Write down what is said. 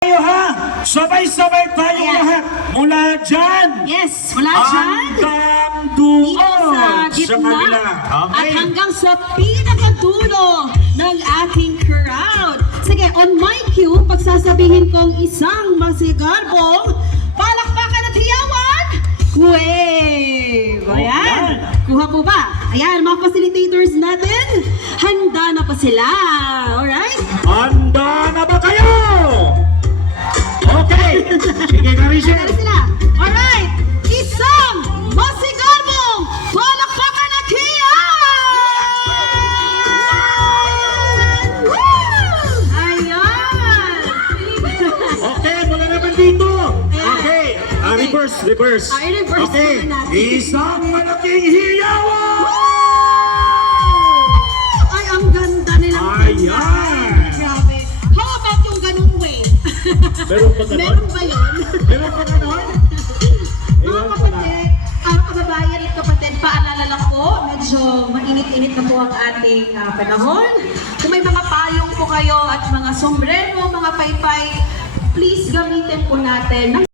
Tayo ha! Sabay-sabay tayo Ayan. lahat! Mula dyan! Yes, mula dyan. Hanggang doon! Dito sa gitna. kanila. At Okay? hanggang sa pinakadulo ng ating crowd. Sige, on my cue, pagsasabihin kong isang masigarbong palakpakan at hiyawan, wave! Ayan. Kuha po ba? Ayan, mga facilitators natin, handa na pa sila. Alright? Handa na ba kayo? Okay! Sige, Carissa! Handa na sila. Alright! Isang masigarbong palakpakan at hiyawan! Woo! Ayan! Okay, mula naman dito! Okay! Reverse. I-reverse Okay, naman natin. isang malaking hiyawan! Ay, ang ganda nilang Ayan! Grabe. How about yung ganung way? Meron pa ganon? Meron ba yun? Meron pa ganon? Mga Ewan ko kapatid, kababayan at kapatid, paalala lang po, medyo mainit-init na po ang ating panahon. Kung may mga payong po kayo at mga sombrero, mga paypay, please gamitin po natin.